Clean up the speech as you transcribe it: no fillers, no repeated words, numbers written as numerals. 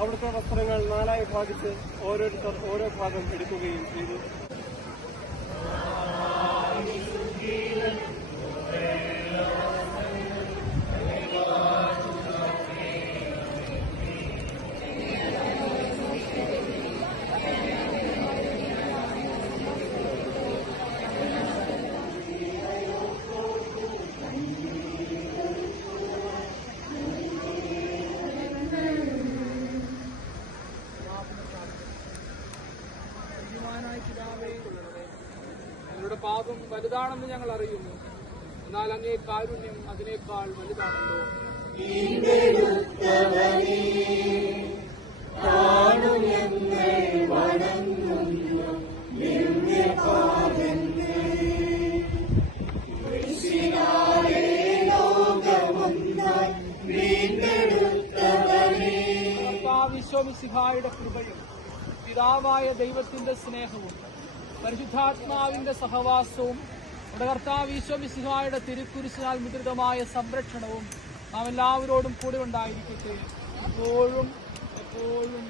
അവിടുത്തെ വസ്ത്രങ്ങൾ 4 ഭാഗിച്ച് ഓരോരുത്തർ ഓരോ ഭാഗം എടുക്കുകയും ചെയ്തു. ഞങ്ങളുടെ പാപം വലുതാണെന്ന് ഞങ്ങൾ അറിയുന്നു, എന്നാൽ അങ്ങേ കാരുണ്യം അതിനേക്കാൾ വലുതാണല്ലോ. ഈശോമിശിഹായുടെ കൃപയും പിതാവായ ദൈവത്തിന്റെ സ്നേഹവും പരിശുദ്ധാത്മാവിന്റെ സഹവാസവും നമ്മുടെ കർത്താവ് ഈശോമിശിഹായുടെ തിരുക്കുരിശിനാൽ മുദ്രിതമായ സംരക്ഷണവും നാം എല്ലാവരോടും കൂടെ ഉണ്ടായിരിക്കട്ടെ, എപ്പോഴും എപ്പോഴും.